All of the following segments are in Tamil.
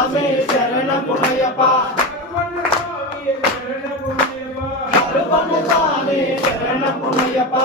சுவாமி சரண புனையப்பா கருப்பண்ண சுவாமி சரண புனையப்பா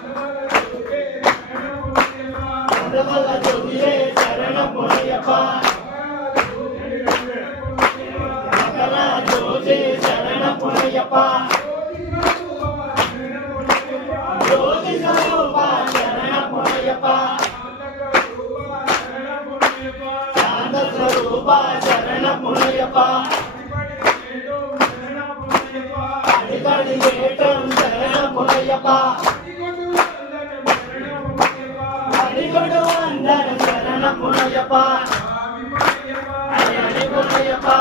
திருமல ஜோதியே சரணம் பொழியப்பா மகளா ஜோதி சரணம் பொழியப்பா ஜோதி சரூபா சரணம் பொழியப்பா சாந்த ஸ்வரூபா சரணம் பொழியப்பா அடிக்கடி ஏற்றம் சரணம் பொழியப்பா குணையப்பா அடி அடி குணையப்பா